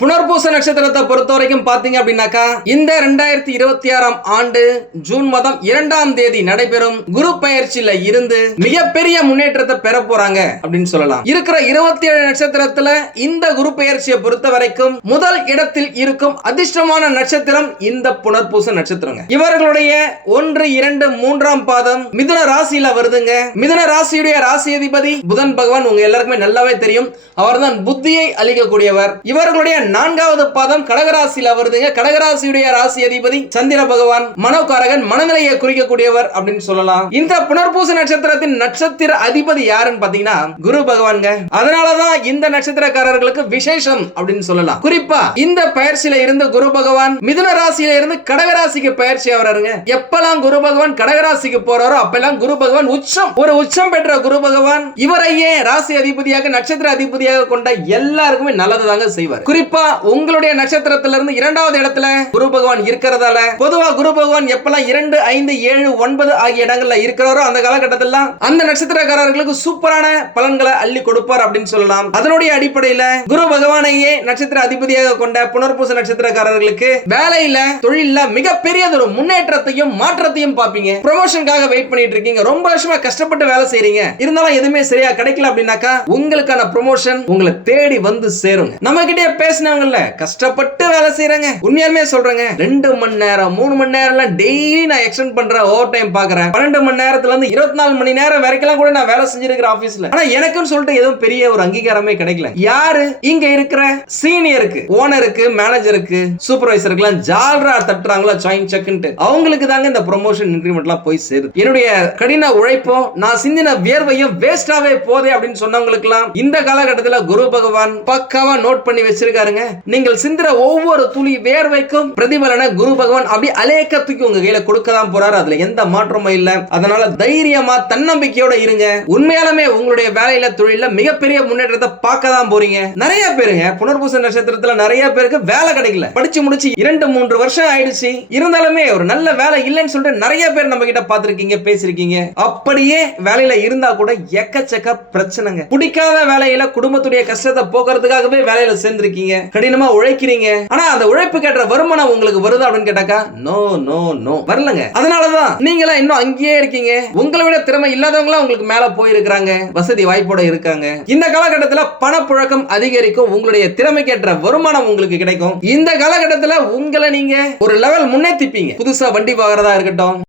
புனர்பூச நட்சத்திரத்தை பொறுத்த வரைக்கும் பாத்தீங்க அப்படின்னாக்கா இந்த 2026ஆம் ஆண்டு ஜூன் மாதம் 2ஆம் தேதி நடைபெறும் குரு பயிற்சியில இருந்து மிகப்பெரிய முன்னேற்றத்தை பெற போறாங்க அப்படின்னு சொல்லலாம். இருக்கிற 27 நட்சத்திரத்துல இந்த குரு பயிற்சியை பொறுத்த வரைக்கும் முதல் இடத்தில் இருக்கும் அதிர்ஷ்டமான நட்சத்திரம் இந்த புனர்பூச நட்சத்திரங்க. இவர்களுடைய 1, 2, 3ஆம் பாதம் மிதுன ராசியில வருதுங்க. மிதுன ராசியுடைய ராசி அதிபதி புதன் பகவான் உங்க எல்லாருக்குமே நல்லாவே தெரியும். அவர்தான் புத்தியை அளிக்கக்கூடியவர். இவர்களுடைய 4வது பாதம் கடகராசியில வருதுங்க. கடகராசியுடைய ராசி அதிபதி சந்திர பகவான் மனோகாரகன், மனநிலையை குறிக்கக்கூடியவர் அப்படின்னு சொல்லலாம். இந்த புனர்பூச நட்சத்திரத்தின் நட்சத்திர அதிபதி யாருன்னு பாத்தீங்கன்னா குரு பகவான்ங்க. அதனாலதான் இந்த நட்சத்திரக்காரர்களுக்கு விசேஷம் அப்படின்னு சொல்லலாம். குறிப்பா இந்த பயிற்சியில இருந்து குரு பகவான் மிதுன ராசியில இருந்து கடகராசிக்கு பயிற்சி ஆவறாருங்க. எப்பெல்லாம் குரு பகவான் கடகராசிக்கு போறாரோ அப்பெல்லாம் குரு பகவான் உச்சம் பெற்ற குரு பகவான் இவரையே ராசி அதிபதியாக நட்சத்திர அதிபதியாக கொண்ட எல்லாருக்குமே நல்லதுதாங்க செய்வார். குறிப்பா உங்களுடைய நட்சத்திரத்திலிருந்து 2வது இடத்துல குரு பகவான் இருக்கிறதால பொதுவா குரு பகவான் எப்பெல்லாம் 2, 5, 7, 9 ஆகிய இடங்கள்ல இருக்கிறாரோ அந்த காலகட்டத்தில் அந்த நட்சத்திரக்காரர்களுக்கு சூப்பரான பலன்களை அள்ளி கொடுப்பார் அப்படின்னு சொல்லலாம். அதனுடைய அடிப்படையில குரு பகவானையே நட்சத்திர அதிபதியாக கொண்ட புனர்பூச நட்சத்திரக்காரர்களுக்கு வேலையில தொழில மிகப்பெரியதொரு முன்னேற்றத்தையும் மாற்றத்தையும் பாப்பீங்க. ப்ரமோஷனுக்காக வெயிட் பண்ணிட்டு இருக்கீங்க. ரொம்ப வருஷமா கஷ்டப்பட்டு வேலை செய்றீங்க. இருந்தாலும் எதுவுமே சரியா கிடைக்கல அப்படின்னாக்கா உங்களுக்கான ப்ரமோஷன் உங்களை தேடி வந்து சேருங்க. நம்ம கிட்டே பேசினவங்கல்ல கஷ்டப்பட்டு வேலை செய்யறாங்க. உண்மையாலுமே சொல்றேங்க, 2 மணி நேரம் 3 மணி நேரம் டெய்லி நான் எக்ஸ்டெண்ட் பண்ற ஓவர் டைம் பாக்குறேன். 12 மணி நேரத்துல இருந்து 24 மணி நேரம் வரைக்கும் கூட நான் வேலை செஞ்சிருக்கிற ஆபீஸ்ல. ஆனா எனக்குன்னு சொல்லிட்டு எதுவும் பெரிய ஒரு அங்கீகாரமே கிடைக்கல. யாரு இங்க இருக்கிற சீனியருக்கு, ஓனருக்கு, மேனேஜருக்கு, சூப்பர்வைசருக்கு ஜால்ரா தட்டுறாங்களோ ஜாயின் செக்ன்ட்டு அவங்களுக்கு தாங்க இந்த ப்ரமோஷன் இன்கிரிமெண்ட்லாம் போய் சேருது. என்னுடைய கடின உழைப்பும் நான் சிந்தின வியர்வையும் வேஸ்டாவே போதே அப்படின்னு சொன்னவங்களுக்கு இந்த காலகட்டத்தில் குரு பகவான் பக்காவா நோட் பண்ணி வச்சிருக்காருங்க. நீங்கள் சிந்திர ஒவ்வொரு துளி வேர்வைக்கும் பிரதிபலனை குரு பகவான் அப்படி அலேக்க தூக்கி உங்க கையில கொடுக்க தான் போறாரு. அதுல எந்த மாற்றமும் இல்ல. அதனால தைரியமா தன்னம்பிக்கையோட இருங்க. உண்மையாலுமே உங்களுடைய வேலையில தொழில மிகப்பெரிய முன்னேற்றத்தை பார்க்க தான் போறீங்க. நிறைய பேருங்க புனர்பூச நட்சத்திரத்துல நிறைய பேருக்கு வேலை கிடைக்கல. படிச்சு முடிச்சு 2, 3 வருஷம் ஆயிடுச்சு. இருந்தாலுமே ஒரு நல்ல வேலை இல்லைன்னு சொல்லிட்டு நிறைய பேர் நம்ம கிட்ட பாத்திருக்கீங்க, பேசிருக்கீங்க. அப்படியே வேலையில இருந்தா கூட எக்கச்சக்க பிரச்சனைங்க. பிடிக்காத வேலையில குடும்பத்துடைய கஷ்டத்தை போக்குறதுக்காகவே வேலையில சேர்ந்திருக்கீங்க. கடினமா உழைக்கிறீங்க. ஆனா அந்த உழைப்புக்கு ஏற்ற வருமானம் உங்களுக்கு வருதா அப்படின்னு கேட்டாக்கா நோ வரலங்க. அதனாலதான் நீங்களா இன்னும் அங்கேயே இருக்கீங்க. உங்களை விட திறமை இல்லாதவங்களா உங்களுக்கு மேல போயிருக்காங்க, வசதி வாய்ப்போட இருக்காங்க. இந்த காலகட்டத்தில் பணப்புழக்கம் அதிகரிக்கும். உங்களுடைய திறமைக்கு ஏற்ற வருமானம் உங்களுக்கு கிடைக்கும். இந்த காலகட்டத்தில் உங்களை நீங்க ஒரு லெவல் முன்னேற்றிப்பீங்க. புதுசா வண்டி வாங்குறதா இருக்கட்டும்,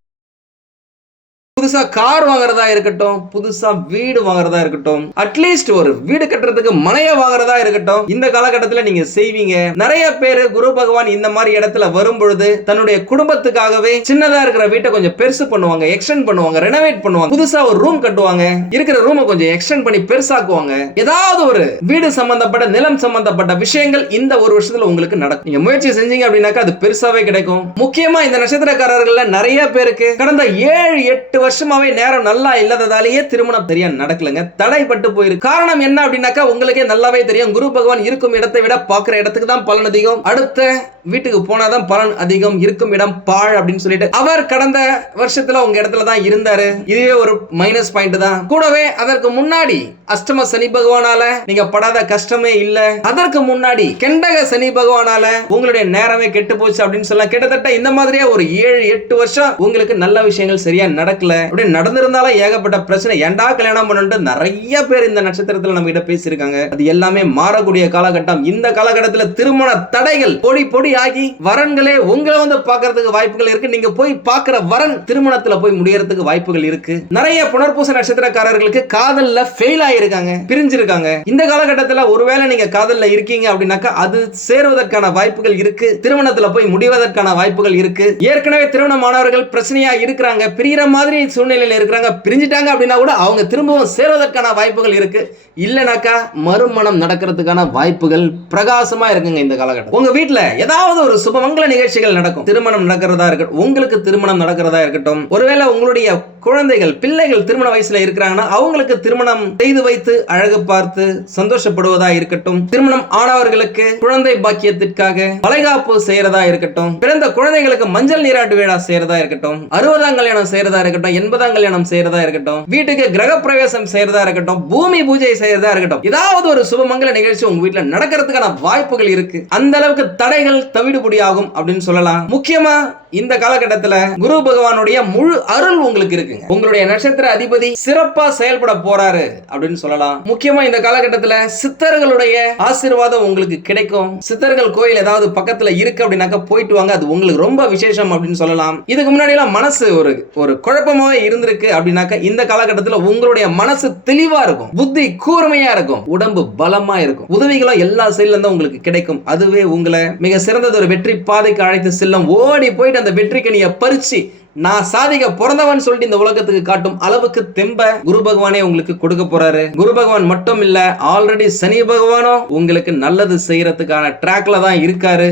புதுசா கார் வாங்குறதா இருக்கட்டும், புதுசா வீடு வாங்குறதா இருக்கட்டும், அட்லீஸ்ட் ஒரு வீடு கட்டுறதுக்கு மனைய வாங்குறதா இருக்கட்டும், இந்த காலகட்டத்தில் நீங்க செய்வீங்க. நிறைய பேரு குரு பகவான் இந்த மாதிரி இடத்துல வரும் பொழுது தன்னுடைய குடும்பத்துக்காகவே சின்னதா இருக்கிற வீட்டை கொஞ்சம் பெருசு பண்ணுவாங்க, எக்ஸ்டெண்ட் பண்ணுவாங்க, ரெனோவேட் பண்ணுவாங்க. புதுசா ஒரு ரூம் கட்டுவாங்க, இருக்கிற ரூமை கொஞ்சம் எக்ஸ்டெண்ட் பண்ணி பெருசாக்குவாங்க. ஏதாவது ஒரு வீடு சம்பந்தப்பட்ட, நிலம் சம்பந்தப்பட்ட விஷயங்கள் இந்த ஒரு வருஷத்துல உங்களுக்கு நடக்கும். நீங்க முயற்சி செஞ்சீங்க அப்படின்னாக்கா அது பெருசாவே கிடைக்கும். முக்கியமா இந்த நட்சத்திரக்காரர்கள் நிறைய பேருக்கு கடந்த 7-8 வருஷமாவே நேரம் நல்லா இல்லாததாலேயே திருமணம் சரியா நடக்கலங்க, தடைப்பட்டு போயிருக்கு. காரணம் என்ன அப்படின்னாக்கா உங்களுக்கே நல்லாவே தெரியும். குரு பகவான் இருக்கும் இடத்தை விட பார்க்கிற இடத்துக்கு தான் பலன் அதிகம். அடுத்த வீட்டுக்கு போனாதான் பலன் அதிகம். இருக்கும் இடம் பாழ் அப்படின்னு சொல்லிட்டு அவர் கடந்த வருஷத்துல உங்க இடத்துல தான் இருந்தாரு. இதுவே ஒரு மைனஸ் பாயிண்ட் தான். கூடவே அதற்கு முன்னாடி அஷ்டம சனி பகவானால நீங்க படாத கஷ்டமே இல்ல. அதற்கு முன்னாடி கெண்டக சனி பகவானால உங்களுடைய நேரமே கெட்டு போச்சு அப்படின்னு சொல்லலாம். கிட்டத்தட்ட இந்த மாதிரியே ஒரு 7-8 வருஷம் உங்களுக்கு நல்ல விஷயங்கள் சரியா நடக்கல. அப்படி நடந்திருந்தாலும் ஏகப்பட்ட பிரச்சனை. ஏண்டா கல்யாணம் பண்ணிட்டு நிறைய பேர் இந்த நட்சத்திரத்துல நம்ம கிட்ட பேசியிருக்காங்க. அது எல்லாமே மாறக்கூடிய காலகட்டம். இந்த காலகட்டத்தில் திருமண தடைகள் பொடி பொடி ஆகி வரன்களே உங்களை வந்து பார்க்கிறதுக்கு வாய்ப்புகள் இருக்கு. நீங்க போய் பார்க்கிற வரன் திருமணத்துல போய் முடியறதுக்கு வாய்ப்புகள் இருக்கு. நிறைய புனர்பூச நட்சத்திரக்காரர்களுக்கு காதல்ல ஃபெயில் ஆயிருக்காங்க, பிரிஞ்சிருக்காங்க. இந்த காலகட்டத்தில் ஒருவேளை நீங்க காதல்ல இருக்கீங்க அப்படின்னாக்கா அது சேருவதற்கான வாய்ப்புகள் இருக்கு. திருமணத்துல போய் முடிவதற்கான வாய்ப்புகள் இருக்கு. ஏற்கனவே திருமணமானவர்கள் பிரச்சனையா இருக்கிறாங்க, பிரிகிற மாதிரி சூழ்நிலையில இருக்கிறாங்க. பிரிஞ்சிட்டாங்க அப்படின்னா கூட அவங்க திரும்பவும் சேருவதற்கான வாய்ப்புகள் இருக்கு. இல்லனாக்கா மறுமணம் நடக்கிறதுக்கான வாய்ப்புகள் பிரகாசமா இருக்குங்க. இந்த காலகட்டம் உங்க வீட்டுல ஏதாவது ஒரு சுபமங்கல நிகழ்ச்சிகள் நடக்கும். திருமணம் நடக்கிறதா இருக்கட்டும், உங்களுக்கு திருமணம் நடக்கிறதா இருக்கட்டும், ஒருவேளை உங்களுடைய குழந்தைகள், பிள்ளைகள் திருமண வயசுல இருக்கிறாங்கன்னா அவங்களுக்கு திருமணம் செய்து வைத்து அழகு பார்த்து சந்தோஷப்படுவதா இருக்கட்டும், திருமணம் ஆனவர்களுக்கு குழந்தை பாக்கியத்திற்காக வளைகாப்பு செய்யறதா இருக்கட்டும், பிறந்த குழந்தைகளுக்கு மஞ்சள் நீராட்டு விழா செய்யறதா இருக்கட்டும், 60ஆம் கல்யாணம் செய்யறதா இருக்கட்டும், 80ஆம் கல்யாணம் செய்யறதா இருக்கட்டும், வீட்டுக்கு கிரக பிரவேசம் செய்யறதா இருக்கட்டும், பூமி பூஜை செய்யறதா இருக்கட்டும், ஏதாவது ஒரு சுபமங்கல நிகழ்ச்சி உங்க வீட்டுல நடக்கிறதுக்கான வாய்ப்புகள் இருக்கு. அந்த அளவுக்கு தடைகள் தவிடுபடியாகும் அப்படின்னு சொல்லலாம். முக்கியமா இந்த காலகட்டத்தில் குரு பகவானுடைய முழு அருள் உங்களுக்கு இருக்குங்க. உங்களுடைய நட்சத்திர அதிபதி சிறப்பா செயல்பட போறாரு அப்படின்னு சொல்லலாம். முக்கியமா இந்த காலகட்டத்தில் சித்தர்களுடைய ஆசீர்வாதம் உங்களுக்கு கிடைக்கும். சித்தர்கள் கோயில் ஏதாவது பக்கத்துல இருக்கு அப்படின்னாக்க போயிட்டு வாங்க, அது உங்களுக்கு ரொம்ப விசேஷம் அப்படின்னு சொல்லலாம். இதுக்கு முன்னாடி எல்லாம் மனசு ஒரு குழப்பமாவே இருந்திருக்கு அப்படின்னாக்க இந்த காலகட்டத்தில் உங்களுடைய மனசு தெளிவா இருக்கும், புத்தி கூர்மையா இருக்கும், உடம்பு பலமா இருக்கும், உதவிகளும் எல்லா சைடுல இருந்து உங்களுக்கு கிடைக்கும். அதுவே உங்களை மிக சிறந்தது ஒரு வெற்றி பாதைக்கு அழைத்து செல்லும். ஓடி போயிட்டு அந்த வெற்றிக்கனியை பறிச்சு நான் சாதிக்க பிறந்தவன் சொல்லிட்டு இந்த உலகத்துக்கு காட்டும் அளவுக்கு தெம்ப குரு பகவானே உங்களுக்கு கொடுக்க போறாரு. குரு பகவான் மட்டும் இல்ல, ஆல்ரெடி சனி பகவானும் உங்களுக்கு நல்லது செய்யறதுக்கான ட்ராக்ல தான் இருக்காரு.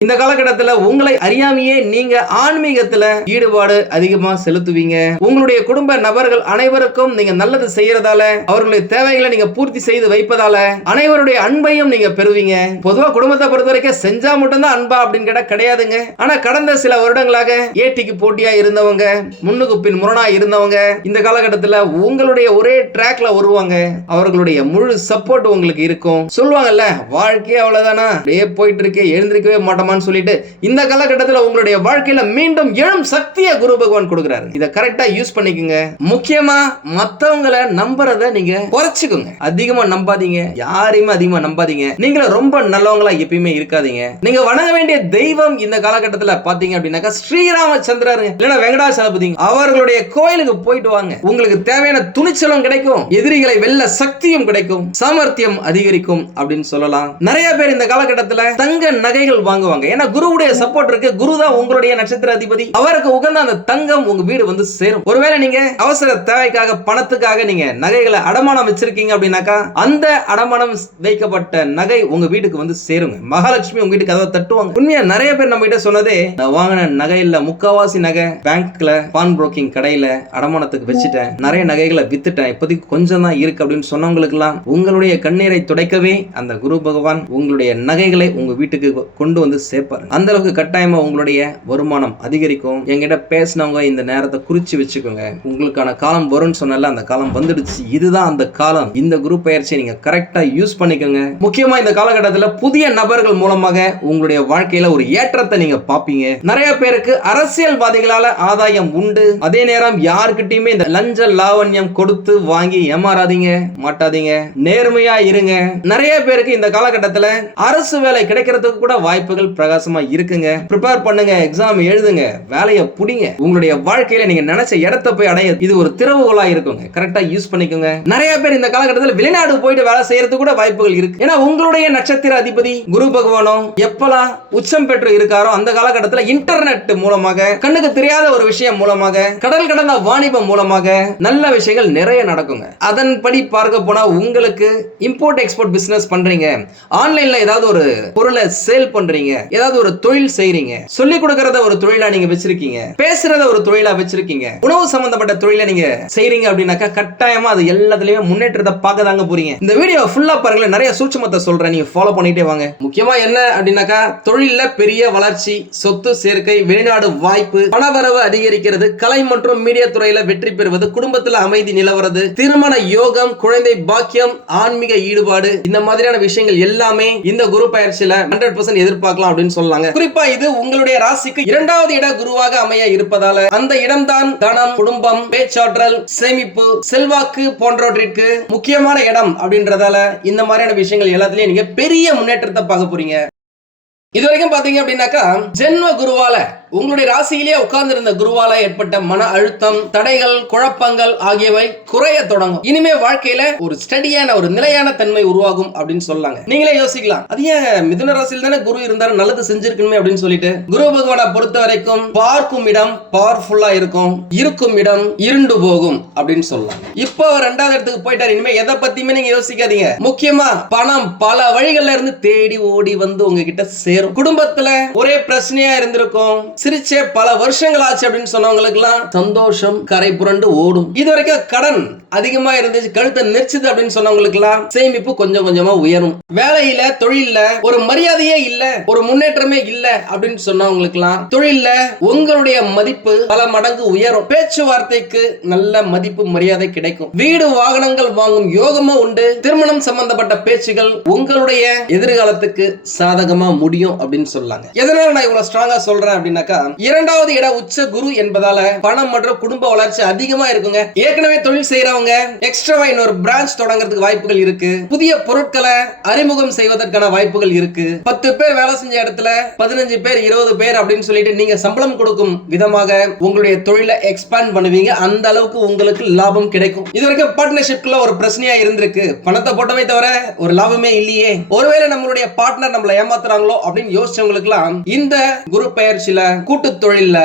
இந்த காலகட்டத்தில் உங்களை அறியாமையே நீங்க ஆன்மீகத்துல ஈடுபாடு அதிகமா செலுத்துவீங்க. உங்களுடைய குடும்ப நபர்கள் அனைவருக்கும் நீங்க நல்லது செய்யறதால, அவர்களுடைய தேவைகளை நீங்க பூர்த்தி செய்து வைப்பதால அனைவருடைய அன்பையும் நீங்க பெறுவீங்க. பொதுவா குடும்பத்தை பொறுத்த வரைக்கும் செஞ்சா மட்டும்தான் அன்பா அப்படின்னு கேட்டா கிடையாதுங்க. ஆனா கடந்த சில வருடங்களாக ஏட்டிக்கு போட்டியா இருந்தவங்க, முன்னுக்கு பின் முரணா இருந்தவங்க இந்த காலகட்டத்தில் உங்களுடைய ஒரே ட்ராக்ல வருவாங்க. அவர்களுடைய முழு சப்போர்ட் உங்களுக்கு இருக்கும். சொல்லுவாங்கல்ல, வாழ்க்கையே அவ்வளவுதானா, அப்படியே போயிட்டு இருக்கே, எழுந்திருக்கவே மாட்டோமா சொல்லிட்டு இந்த காலகட்டத்தில் உங்களுடைய வாழ்க்கையில மீண்டும் எழும் சக்தியை குரு பகவான் கொடுக்கிறாரு. இத கரெக்டா யூஸ் பண்ணிக்கோங்க. முக்கியமா மத்தவங்களை நம்புறத நீங்க குறைச்சுக்கோங்க. அதிகமா நம்பாதீங்க, யாரையுமே அதிகமா நம்பாதீங்க. நீங்க ரொம்ப நல்லவங்களா எப்பயுமே இருக்காதீங்க. நீங்க வணங்க வேண்டிய தெய்வம் இந்த காலகட்டத்தில் பாத்தீங்க அப்படின்னாக்கா ஸ்ரீராமச்சந்திரர் இல்லைன்னா வெங்கடாசலபதி, அவர்களுடைய கோயிலுக்கு போயிட்டு வாங்க. உங்களுக்கு தேவையான துணிச்சலும் கிடைக்கும், எதிரிகளை வெல்ல சக்தியும் கிடைக்கும், சாமர்த்தியம் அதிகரிக்கும் அப்படின்னு சொல்லலாம். நிறைய பேர் இந்த காலகட்டத்தில் தங்க நகைகள் வாங்குவாங்க. ஏன்னா குருவுடைய சப்போர்ட் இருக்கு. குரு தான் உங்களுடைய நட்சத்திர அதிபதி. அவருக்கு உகந்த அந்த தங்கம் உங்க வீடு வந்து சேரும். ஒருவேளை நீங்க அவசர தேவைக்காக பணத்துக்காக நீங்க நகைகளை அடமானம் வச்சிருக்கீங்க அப்படின்னாக்கா அந்த அடமானம் வைக்கப்பட்ட நகை உங்க வீட்டுக்கு வந்து சேருங்க. மகாலட்சுமி உங்க வீட்டுக்கு கதவை தட்டுவாங்க. உண்மையா நிறைய பேர் நம்ம கிட்ட சொன்னதே, நான் வாங்கின நகையில முக்காவாசி நகை பேங்க்ல பான் புரோக்கிங் கடையில அடமானத்துக்கு வச்சுட்டேன், நிறைய நகைகளை வித்துட்டேன், இப்போதைக்கு கொஞ்சம் தான் இருக்கு அப்படின்னு சொன்னவங்களுக்கு எல்லாம் உங்களுடைய கண்ணீரை துடைக்கவே அந்த குரு பகவான் உங்களுடைய நகைகளை உங்க வீட்டுக்கு கொண்டு வந்து சேர்ப்பாரு. அந்த அளவுக்கு கட்டாயமா உங்களுடைய வருமானம் அதிகரிக்கும். என்கிட்ட பேசினவங்க இந்த நேரத்தை குறிச்சு வச்சுக்கோங்க. உங்களுக்கான காலம் வரும்னு சொன்னால அந்த காலம் வந்துடுச்சு. இதுதான் அந்த காலம். இந்த குரூப் பயிற்சியை நீங்க கரெக்டா யூஸ் பண்ணிக்கோங்க. முக்கியமா இந்த காலகட்டத்தில் புதிய நபர்கள் மூலமாக உங்களுடைய வாழ்க்கையில ஒரு ஏற்றத்தை நீங்க பாப்பீங்க. நிறைய பேருக்கு அரசியல்வாதிகளால ஆதாயம் உண்டு. அதே நேரம் யாருக்கிட்டையுமே இந்த லஞ்ச லாவண்யம் கொடுத்து வாங்கி ஏமாறாதீங்க, மாட்டாதீங்க, நேர்மையா இருங்க. நிறைய பேருக்கு இந்த காலகட்டத்தில் அரசு வேலை கிடைக்கிறதுக்கு கூட வாய்ப்புகள் பிரகாசமா இருக்குங்க. ப்ரிப்பேர் பண்ணுங்க, எக்ஸாம் எழுதுங்க, வேலையை புடிங்க. உங்களுடைய வாழ்க்கையில நீங்க நினைச்ச இடத்தை போய் அடைய இது ஒரு திறவுகோலா இருக்குங்க. கரெக்டா யூஸ் பண்ணிக்கோங்க. நிறைய பேர் இந்த காலகட்டத்தில் வெளிநாடு போயிட்டு வேலை செய்யறதுக்கு கூட வாய்ப்புகள் இருக்கு. ஏன்னா உங்களுடைய நட்சத்திர அதிபதி குரு பகவானும் எப்பலாம் உச்சம் பெற்று இருக்காரோ அந்த காலகட்டத்தில் இன்டர்நெட் மூலமாக, கண்ணுக்கு தெரியாத ஒரு விஷயம் மூலமாக, கடல் கடந்த வாணிபம் மூலமாக நல்ல விஷயங்கள் நிறைய நடக்குங்க. அதன்படி பார்க்க போனா உங்களுக்கு இம்போர்ட் எக்ஸ்போர்ட் பிசினஸ் பண்றீங்க, ஆன்லைன்ல ஏதாவது ஒரு பொருளை சேல் பண்றீங்க, ஏதாவது ஒரு தொழில் செய்றீங்க, சொல்லி கொடுக்கறத ஒரு தொழிலா நீங்க வச்சிருக்கீங்க, பேசுறத ஒரு தொழிலா வச்சிருக்கீங்க, உணவு சம்பந்தப்பட்ட தொழிலை நீங்க செய்றீங்க அப்படின்னாக்கா கட்டாயமா அது எல்லாத்துலயுமே முன்னேற்றத்தை பார்க்க தாங்க போறீங்க. இந்த வீடியோ ஃபுல்லா பாருங்க, நிறைய சூட்சுமத்தை சொல்றேன், நீங்க ஃபாலோ பண்ணிட்டே வாங்க. முக்கியமா என்ன அப்படின்னாக்கா தொழில்ல பெரிய வளர்ச்சி, சொத்து சேர்க்கை, வெளிநாடு வாய்ப்பு, பணவரவு அதிகரிக்கிறது, கலை மற்றும் மீடியா துறையில வெற்றி பெறுவது, குடும்பத்துல அமைதி நிலவறது, திருமண யோகம், குழந்தை பாக்கியம், ஆன்மீக ஈடுபாடு, இந்த மாதிரியான விஷயங்கள் எல்லாமே இந்த குரு பயிற்சியில 100% எதிர்பார்க்கலாம் அப்படின்னு சொல்லலாங்க. குறிப்பா இது உங்களுடைய ராசிக்கு 2வது இட குருவாக அமைய இருப்பதால அந்த இடம்தான் தனம், குடும்பம், பேச்சாற்றல், சேமிப்பு, செல்வாக்கு போன்றவற்றிற்கு முக்கியமான இடம் அப்படின்றதால இந்த மாதிரியான விஷயங்கள் எல்லாத்துலயும் நீங்க பெரிய முன்னேற்றத்தை பார்க்க போறீங்க. இதுவரைக்கும் பாத்தீங்க அப்படின்னாக்கா ஜென்ம குருவால உங்களுடைய ராசியிலேயே உட்கார்ந்து இருந்த குருவால ஏற்பட்ட மன அழுத்தம், தடைகள், குழப்பங்கள் ஆகியவை குறைய தொடங்கும். இனிமே வாழ்க்கையில ஒரு ஸ்டடியான ஒரு நிலையான தன்மை உருவாகும் அப்படின்னு சொல்லாங்க. நீங்களே யோசிக்கலாம், அது ஏன் மிதுன ராசியில் தானே குரு இருந்தாரு, நல்லது செஞ்சிருக்கணுமே அப்படின்னு சொல்லிட்டு. குரு பகவானை பொறுத்த வரைக்கும் பார்க்கும் இடம் பவர்ஃபுல்லா இருக்கும், இருக்கும் இடம் இருண்டு போகும் அப்படின்னு சொல்லலாம். இப்போ 2வது இடத்துக்கு போயிட்டாரு. இனிமே எதை பத்தியுமே நீங்க யோசிக்காதீங்க. முக்கியமா பணம் பல வழிகள்ல இருந்து தேடி ஓடி வந்து உங்ககிட்ட சேரும். குடும்பத்துல ஒரே பிரச்சனையா இருந்திருக்கும், சிரிச்சே பல வருஷங்கள் ஆச்சு அப்படின்னு சொன்னவங்களுக்கு எல்லாம் சந்தோஷம் கரை புரண்டு ஓடும். இதுவரைக்கும் கடன் அதிகமா இருந்துச்சு, கழுத்தை நெரிச்சுது அப்படின்னு சொன்னவங்களுக்கு எல்லாம் சேமிப்பு கொஞ்சம் கொஞ்சமா உயரும். வேலையில தொழில்ல ஒரு மரியாதையே இல்ல, ஒரு முன்னேற்றமே இல்ல அப்படின்னு சொன்னவங்களுக்கு எல்லாம் தொழில்ல உங்களுடைய மதிப்பு பல மடங்கு உயரும். பேச்சுவார்த்தைக்கு நல்ல மதிப்பு மரியாதை கிடைக்கும். வீடு வாகனங்கள் வாங்கும் யோகமும் உண்டு. திருமணம் சம்பந்தப்பட்ட பேச்சுகள் உங்களுடைய எதிர்காலத்துக்கு சாதகமா முடியும் அப்படின்னு சொல்லாங்க. எதனால நான் இவ்வளவு ஸ்ட்ராங்கா சொல்றேன் அப்படின்னாக்கா, இரண்டாவது இட உச்ச குரு என்பதால பணம் மற்றும் குடும்ப வளர்ச்சி அதிகமா இருக்குங்க. ஏற்கனவே தொழில் செய்யறவங்க எக்ஸ்ட்ராவா இன்னொரு பிரான்ச் தொடங்குறதுக்கு வாய்ப்புகள் இருக்கு. புதிய பொருட்களை அறிமுகம் செய்வதற்கான வாய்ப்புகள் இருக்கு. 10 பேர் வேலை செஞ்ச இடத்துல 15 பேர் 20 பேர் அப்படின்னு சொல்லிட்டு நீங்க சம்பளம் கொடுக்கும் விதமாக உங்களுடைய தொழிலை எக்ஸ்பாண்ட் பண்ணுவீங்க. அந்த அளவுக்கு உங்களுக்கு லாபம் கிடைக்கும். இதுவரைக்கும் பார்ட்னர்ஷிப்ல ஒரு பிரச்சனையா இருந்திருக்கு, பணத்தை போட்டவே தவிர ஒரு லாபமே இல்லையே, ஒருவேளை நம்மளுடைய பார்ட்னர் நம்மளை ஏமாத்துறாங்களோ அப்படின்னு யோசிச்சவங்களுக்கு எல்லாம் இந்த குரு பெயர்ச்சியில கூட்டு தொழில்ல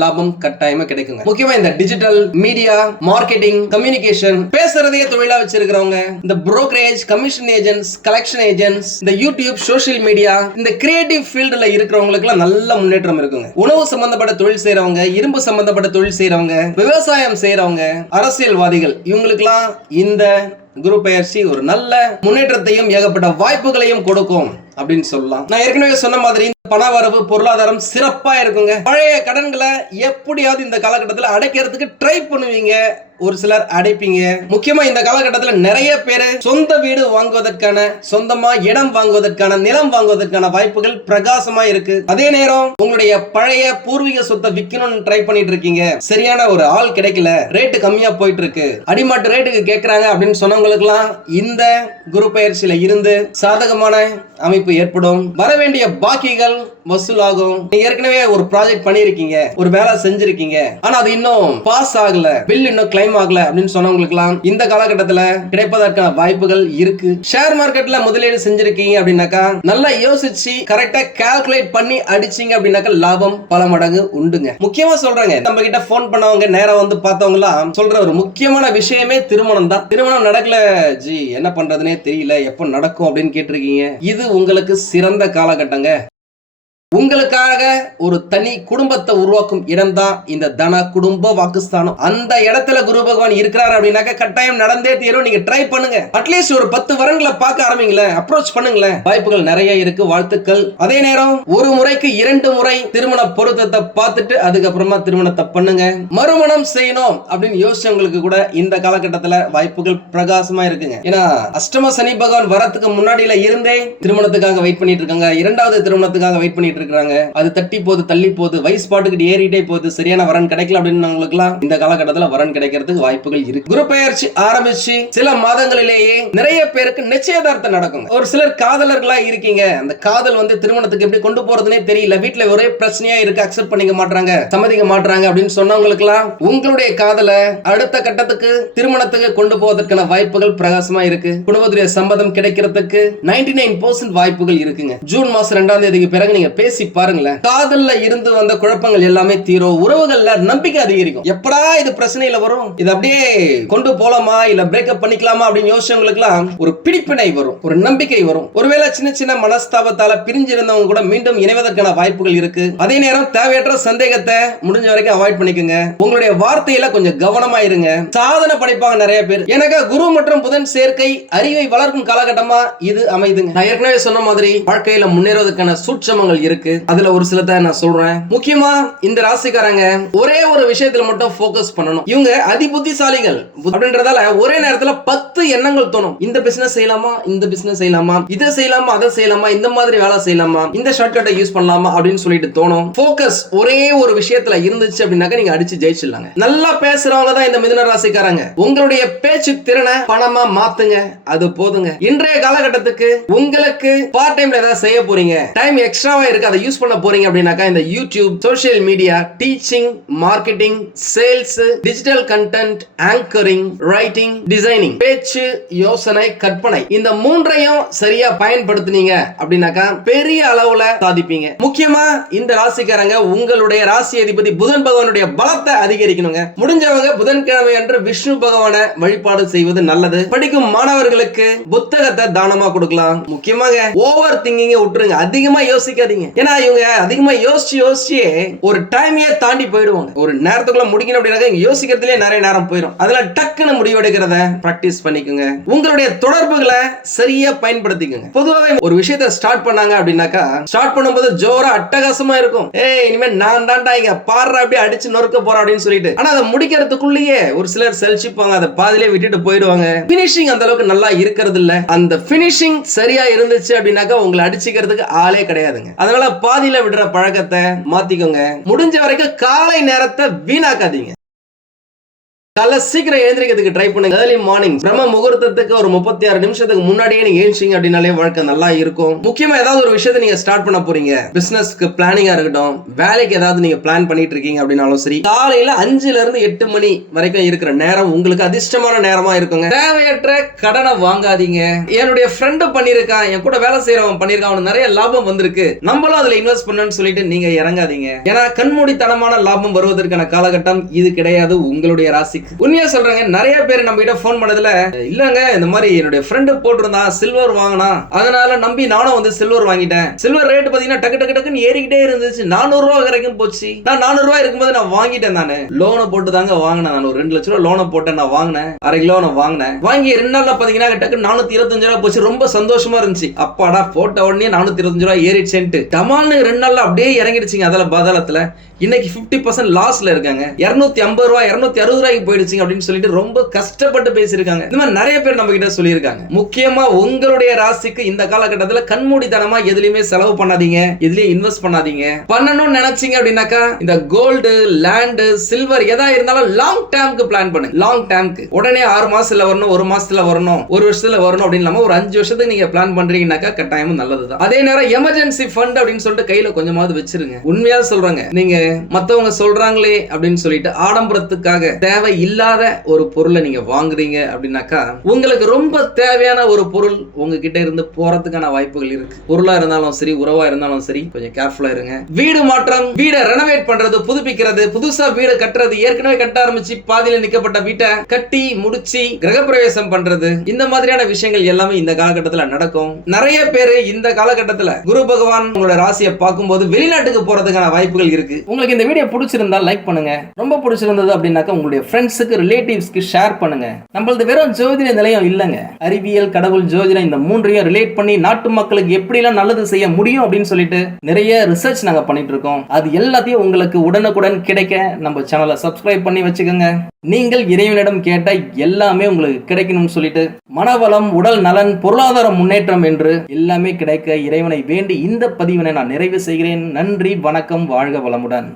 லாபம் கட்டாயமா கிடைக்குங்க. முக்கியமா இந்த டிஜிட்டல் மீடியா மார்க்கெட்டிங் கம்யூனிகேஷன் பேசுறதே தொழிலா வச்சிருக்கிறவங்க, இந்த brokerage commission agents collection agents, இந்த யூடியூப் சோஷியல் மீடியா, இந்த கிரியேட்டிவ் ஃபீல்டுல இருக்கிறவங்களுக்கு எல்லாம் நல்ல முன்னேற்றம் இருக்குங்க. உணவு சம்பந்தப்பட்ட தொழில் செய்யறவங்க, இரும்பு சம்பந்தப்பட்ட தொழில் செய்யறவங்க, விவசாயம் செய்யறவங்க, அரசியல்வாதிகள், இவங்களுக்கு எல்லாம் இந்த குரு பெயர்ச்சி ஒரு நல்ல முன்னேற்றத்தையும் ஏகப்பட்ட வாய்ப்புகளையும் கொடுக்கும் அப்படின்னு சொல்லலாம். நான் ஏற்கனவே சொன்ன மாதிரி பண வரவு பொருளாதாரம் சிறப்பா இருக்குங்க. பழைய கடன்களை எப்படியாவது இந்த காலகட்டத்தில் அடைக்கிறதுக்கு ட்ரை பண்ணுவீங்க. ஒரு சிலர் அடைப்பீங்க. முக்கியமா இந்த காலகட்டத்தில் நிறைய பேர் சொந்த வீடு வாங்குவதற்கான, சொந்தமா இடம் வாங்குவதற்கான, நிலம் வாங்குவதற்கான வாய்ப்புகள் பிரகாசமா இருக்கு. அதே நேரம் உங்களுடைய பழைய பூர்வீக சொத்தை விற்கணும்னு ட்ரை பண்ணிட்டு இருக்கீங்க. சரியான ஒரு ஆள் கிடைக்கல, ரேட்டு கம்மியா போயிட்டு இருக்கு, அடிமாட்டு ரேட்டுக்கு கேட்கறாங்க அப்படின்னு சொன்னவங்களுக்கு எல்லாம் இந்த குரு பெயர்ச்சியில இருந்து சாதகமான அமைப்பு ஏற்படும். வர வேண்டிய பாக்கிகள் வசூலாகும். நீங்க ஏற்கனவே ஒரு ப்ராஜெக்ட் பண்ணிருக்கீங்க, ஒரு வேலை செஞ்சிருக்கீங்க, ஆனா அது இன்னும் பாஸ் ஆகல, பில் இன்னும் கிளைம் ஆகல அப்படின்னு சொன்னவங்களுக்கு எல்லாம் இந்த காலகட்டத்தில் கிடைப்பதற்கான வாய்ப்புகள் இருக்கு. ஷேர் மார்க்கெட்ல முதலீடு செஞ்சிருக்கீங்க அப்படின்னாக்கா நல்லா யோசிச்சு கரெக்டா கால்குலேட் பண்ணி அடிச்சீங்க அப்படின்னாக்கா லாபம் பல மடங்கு உண்டுங்க. முக்கியமா சொல்றாங்க, நம்ம கிட்ட போன் பண்ணவங்க நேரம் வந்து பார்த்தவங்க எல்லாம் சொல்ற ஒரு முக்கியமான விஷயமே திருமணம் தான். திருமணம் நடக்கல ஜி, என்ன பண்றதுனே தெரியல, எப்ப நடக்கும் அப்படின்னு கேட்டிருக்கீங்க. இது உங்களுக்கு சிறந்த காலகட்டங்க. உங்களுக்காக ஒரு தனி குடும்பத்தை உருவாக்கும் இடம் தான் இந்த தன குடும்ப வாக்குஸ்தானம். அந்த இடத்துல குரு பகவான் இருக்கிறார் அப்படின்னாக்க கட்டாயம் நடந்தே தீரும். நீங்க ட்ரை பண்ணுங்க. அட்லீஸ்ட் ஒரு 10 வரன்களை பார்க்க ஆரம்பிங்களேன், அப்ரோச் பண்ணுங்களேன். வாய்ப்புகள் நிறைய இருக்கு. வாழ்த்துக்கள். அதே நேரம் ஒரு முறைக்கு 2 முறை திருமண பொருத்தத்தை பார்த்துட்டு அதுக்கப்புறமா திருமணத்தை பண்ணுங்க. மறுமணம் செய்யணும் அப்படின்னு யோசிச்சவங்களுக்கு கூட இந்த காலகட்டத்தில் வாய்ப்புகள் பிரகாசமா இருக்குங்க. ஏன்னா அஷ்டம சனி பகவான் வரத்துக்கு முன்னாடியில இருந்தே திருமணத்துக்காக வெயிட் பண்ணிட்டு இருக்காங்க. 2வது திருமணத்துக்காக வெயிட் பண்ணிட்டு இருக்காங்க. அது தட்டி போது தள்ளி போது வயசு பாட்டுக்கு ஏறிட்டே போது, சரியான வரன் கிடைக்கல அப்படின்னு இந்த காலகட்டத்தில் வரன் கிடைக்கிறதுக்கு வாய்ப்புகள் இருக்கு. குரு பெயர்ச்சி ஆரம்பிச்சு சில மாதங்களிலேயே நிறைய பேருக்கு நிச்சயதார்த்தம் நடக்கும். ஒரு சிலர் காதலர்களா இருக்கீங்க, அந்த காதல் வந்து திருமணத்துக்கு எப்படி கொண்டு போறதுனே தெரியல, வீட்டுல ஒரே பிரச்சனையா இருக்கு, அக்செப்ட் பண்ணிக்க மாட்டாங்க, சம்மதிக்க மாட்டாங்க அப்படின்னு சொன்னவங்களுக்கு எல்லாம் உங்களுடைய காதலை அடுத்த கட்டத்துக்கு திருமணத்துக்கு கொண்டு போவதற்கான வாய்ப்புகள் பிரகாசமா இருக்கு. குடும்பத்துடைய சம்மதம் கிடைக்கிறதுக்கு 99% வாய்ப்புகள் இருக்குங்க. ஜூன் மாசம் 2ஆம் தேதிக்கு பிறகு நீங்க பேசி பாருங்களேன், காதல்ல இருந்து வந்த குழப்பங்கள் எல்லாமே தீரும். உறவுகள்ல நம்பிக்கை அதிகரிக்கும். எப்படா இது பிரச்சனையில வரும், இது அப்படியே கொண்டு போலாமா இல்ல பிரேக்கப் பண்ணிக்கலாமா அப்படின்னு யோசிச்சவங்களுக்கு எல்லாம் ஒரு பிடிப்பினை வரும், ஒரு நம்பிக்கை வரும். ஒருவேளை சின்ன சின்ன மனஸ்தாபத்தால பிரிஞ்சிருந்தவங்க கூட மீண்டும் இணைவதற்கான வாய்ப்புகள் இருக்கு. அதே நேரம் தேவையற்ற சந்தேகத்தை முடிஞ்ச வரைக்கும் அவாய்ட் பண்ணிக்கோங்க. உங்களுடைய வார்த்தையில கொஞ்சம் கவனமா இருங்க. சாதனை படிப்பாங்க நிறைய பேர். எனக்கு குரு மற்றும் புதன் சேர்க்கை அறிவை வளர்க்கும் காலகட்டமா இது அமைதுங்க. நான் ஏற்கனவே சொன்ன மாதிரி வாழ்க்கையில முன்னேறுவதற்கான சூட்சமங்கள் இருக்கு. அதுல ஒரு சிலதை நான் சொல்றேன். முக்கியமா இந்த ராசிக்காரங்க ஒரே ஒரு விஷயத்துல மட்டும் ஃபோக்கஸ் பண்ணணும். இவங்க அதி புத்திசாலிகள் அப்படின்றதால ஒரே நேரத்துல 10 எண்ணங்கள் தோணும். இந்த பிசினஸ் செய்யலாமா, இந்த பிசினஸ் செய்யலாமா, இதை செய்யலாமா, அதை செய்யலாமா, இந்த மாதிரி வேலை செய்யலாமா, இந்த ஷார்ட்கட்டை யூஸ் பண்ணலாமா அப்படின்னு சொல்லிட்டு தோணும். ஃபோக்கஸ் ஒரே ஒரு விஷயத்துல இருந்துச்சு அப்படின்னாக்க நீங்க அடிச்சு ஜெயிச்சிடலாங்க. நல்லா பேசுறவங்க தான் இந்த மிதுன ராசிக்காரங்க. உங்களுடைய பேச்சு திறனை பணமா மாத்துங்க, அது போதுங்க. இன்றைய காலகட்டத்துக்கு உங்களுக்கு பார்ட் டைம்ல ஏதாவது செய்ய போறீங்க, டைம் எக்ஸ்ட்ராவா இருக்கு, அதை யூஸ் பண்ண போறீங்க அப்படின்னாக்கா இந்த YouTube social media teaching marketing sales digital content anchoring writing designing பேச்சு யோசனை கற்பனை இந்த மூன்றையும் சரியா பயன்படுத்தினீங்க அப்படின்னாக்கா பெரிய அளவுல சாதிப்பீங்க. முக்கியமா இந்த ராசிக்காரங்க உங்களுடைய ராசி அதிபதி புதன் பகவானுடைய பலத்தை அதிகரிக்கணுங்க. முடிஞ்சவங்க புதன்கிழமை அன்று விஷ்ணு பகவானை வழிபாடு செய்வது நல்லது. படிக்கும் மாணவர்களுக்கு புத்தகத்தை தானமா கொடுக்கலாம். முக்கியமாக ஓவர் திங்கிங்க விட்டுருங்க, அதிகமா யோசிக்காதீங்க. ஏன்னா இவங்க அதிகமா யோசிச்சு ஒரு டைமையே தாண்டி போயிடுவாங்க. ஒரு நேரத்துக்குள்ள முடிக்கணும் அப்படின்னா யோசிக்கிறதுலயே நிறைய நேரம் போயிடும். அதெல்லாம் டக்குன்னு முடிவெடுக்கிறத பிராக்டிஸ் பண்ணிக்கோங்க. உங்களுடைய தொடர்புகளை சரியா பயன்படுத்திக்கோங்க. பொதுவாகவே ஒரு விஷயத்தை ஸ்டார்ட் பண்ணாங்க அப்படின்னாக்கா ஸ்டார்ட் பண்ணும்போது ஜோரா அட்டகாசமா இருக்கும். இனிமே நான் தான்டா இங்க பாடுற அப்படியே அடிச்சு நொறுக்க போறேன் அப்படின்னு சொல்லிட்டு, ஆனா அதை முடிக்கிறதுக்குள்ளேயே ஒரு சிலர் செல்சிப்பாங்க, அதை பாதிலே விட்டுட்டு போயிடுவாங்க. பினிஷிங் அந்த அளவுக்கு நல்லா இருக்கிறது இல்ல. அந்த பினிஷிங் சரியா இருந்துச்சு அப்படின்னாக்கா உங்களை அடிச்சுக்கிறதுக்கு ஆளே கிடையாதுங்க. அதனால பாதியில விடுற பழக்கத்தை மாத்திக்கோங்க. முடிஞ்ச வரைக்கும் காலை நேரத்தை வீணாக்காதீங்க. காலை சீக்கிரம் எழுந்திரிக்கிறதுக்கு ட்ரை பண்ணுங்க. ஏர்லி மார்னிங் பிரம்ம முகூர்த்தத்துக்கு ஒரு 36 நிமிஷத்துக்கு முன்னாடியே நீங்க எழுந்திங்க அப்படின்னாலே வாழ்க்கை நல்லா இருக்கும். முக்கியமா ஏதாவது ஒரு விஷயத்தை நீங்க ஸ்டார்ட் பண்ண போறீங்க, பிசினஸ்க்கு பிளானிங்கா இருக்கட்டும், வேலைக்கு ஏதாவது நீங்க பிளான் பண்ணிட்டு இருக்கீங்க அப்படின்னாலும் சரி, காலையில 5ல இருந்து 8 மணி வரைக்கும் இருக்கிற நேரம் உங்களுக்கு அதிர்ஷ்டமான நேரமா இருக்குங்க. தேவையற்ற கடனை வாங்காதீங்க. என்னுடைய ஃப்ரெண்டு பண்ணிருக்கான், என் கூட வேலை செய்யறவன் பண்ணிருக்கான், அவனுக்கு நிறைய லாபம் வந்திருக்கு, நம்மளும் அதுல இன்வெஸ்ட் பண்ணணும்னு சொல்லிட்டு நீங்க இறங்காதீங்க. ஏன்னா கண்மூடித்தனமான லாபம் வருவதற்கான காலகட்டம் இது கிடையாது உங்களுடைய ராசி. உண்மையா சொல்றாங்க, நிறைய பேர் நம்ம கிட்ட போன் பண்ணதுல, இல்லங்க இந்த மாதிரி என்னுடைய ஃப்ரெண்ட் போட்டிருந்தான் சில்வர் வாங்கினா, அதனால நம்பி நானும் வந்து சில்வர் வாங்கிட்டேன். சில்வர் ரேட் பாத்தீங்கன்னா டக்கு டக்குன்னு ஏறிக்கிட்டே இருந்துச்சு, 400 ரூபாய் வரைக்கும் போச்சு. நான் 400 ரூபாய் இருக்கும்போது நான் வாங்கிட்டேன். நானு லோனை போட்டு தாங்க வாங்கினேன். நான் ஒரு 2 லட்சம் ரூபாய் லோனை போட்டேன். நான் வாங்கினேன், அரை கிலோ வாங்கினேன். வாங்கி 2 நாள்ல பாத்தீங்கன்னா டக்கு 425 ரூபாய் போச்சு. ரொம்ப சந்தோஷமா இருந்துச்சு. அப்பாடா போட்ட உடனே 425 ரூபாய் ஏறிடுச்சேன்ட்டு டமால்னு 2 நாள்ல அப்படியே இறங்கிடுச்சுங்க. அதில் பாதாளத்துல இன்னைக்கு 50% லாஸ்ல இருக்காங்க. 250 ரூபாய் 260 ரூபாய்க்கு போயிடுச்சு அப்படின்னு சொல்லிட்டு ரொம்ப கஷ்டப்பட்டு பேசியிருக்காங்க. இந்த மாதிரி நிறைய பேர் நம்ம கிட்ட சொல்லியிருக்காங்க. முக்கியமா உங்களுடைய ராசிக்கு இந்த காலகட்டத்தில் கண்மூடித்தனமா எதுலயுமே செலவு பண்ணாதீங்க, எதுலயும் இன்வெஸ்ட் பண்ணாதீங்க. பண்ணணும்னு நினைச்சீங்க அப்படின்னாக்கா இந்த கோல்டு, லேண்ட், சில்வர் எதா இருந்தாலும் லாங் டேர்ம்க்கு பிளான் பண்ணுங்க. லாங் டேர்ம்க்கு உடனே 6 மாசத்துல வரணும், 1 மாசத்துல வரணும், 1 வருஷத்துல வரணும் அப்படின்னு இல்லாம ஒரு 5 வருஷத்துக்கு நீங்க பிளான் பண்றீங்கன்னாக்கா கட்டாயமும் நல்லதுதான். அதே நேரம் எமர்ஜென்சி ஃபண்ட் அப்படின்னு சொல்லிட்டு கையில கொஞ்சமாவது வச்சிருங்க. உண்மையா சொல்றாங்க, நீங்க மத்தவங்க சொல்றாங்களே அப்படின்னு சொல்லிட்டு ஆடம்பரத்துக்காக தேவை இல்லாத ஒரு பொருளை நீங்க வாங்குறீங்க அப்படின்னாக்கா உங்களுக்கு ரொம்ப தேவையான ஒரு பொருள் உங்ககிட்ட இருந்து போறதுக்கான வாய்ப்புகள் இருக்கு. பொருளா இருந்தாலும் சரி, உறவா இருந்தாலும் சரி, கொஞ்சம் கேர்ஃபுல்லா இருங்க. வீடு மாற்றம், வீடை ரெனோவேட் பண்றது, புதுப்பிக்கிறது, புதுசா வீடு கட்டுறது, ஏற்கனவே கட்ட ஆரம்பிச்சு பாதியில நிக்கப்பட்ட வீட்டை கட்டி முடிச்சு கிரகப்பிரவேசம் பண்றது, இந்த மாதிரியான விஷயங்கள் எல்லாமே இந்த காலகட்டத்தில் நடக்கும். நிறைய பேரு இந்த காலகட்டத்தில் குரு பகவான் உங்களோட ராசியை பார்க்கும்போது வெளிநாட்டுக்கு போறதுக்கான வாய்ப்புகள் இருக்கு. உங்களுக்கு இந்த வீடியோ பிடிச்சிருந்தா லைக் பண்ணுங்க. ரொம்ப பிடிச்சிருந்தது அப்படின்னாக்கா உங்களுடைய ஃப்ரெண்ட்ஸுக்கு, ரிலேட்டிவ்ஸ்க்கு ஷேர் பண்ணுங்க. நம்மளது வெறும் ஜோதிட நிலையம் இல்லைங்க, அறிவியல், கடவுள், ஜோதிடம் இந்த 3ஐயும் ரிலேட் பண்ணி நாட்டு மக்களுக்கு எப்படிலாம் நல்லது செய்ய முடியும் அப்படின்னு சொல்லிட்டு நிறைய ரிசர்ச் நாங்க பண்ணிட்டு இருக்கோம். அது எல்லாத்தையும் உங்களுக்கு உடனுக்குடன் கிடைக்க நம்ம சேனலை சப்ஸ்கிரைப் பண்ணி வச்சுக்கோங்க. நீங்கள் இறைவனிடம் கேட்ட எல்லாமே உங்களுக்கு கிடைக்கணும்னு சொல்லிட்டு மனவளம், உடல் நலன், பொருளாதார முன்னேற்றம் என்று எல்லாமே கிடைக்க இறைவனை வேண்டி இந்த பதிவினை நான் நிறைவு செய்கிறேன். நன்றி, வணக்கம், வாழ்க வளமுடன்.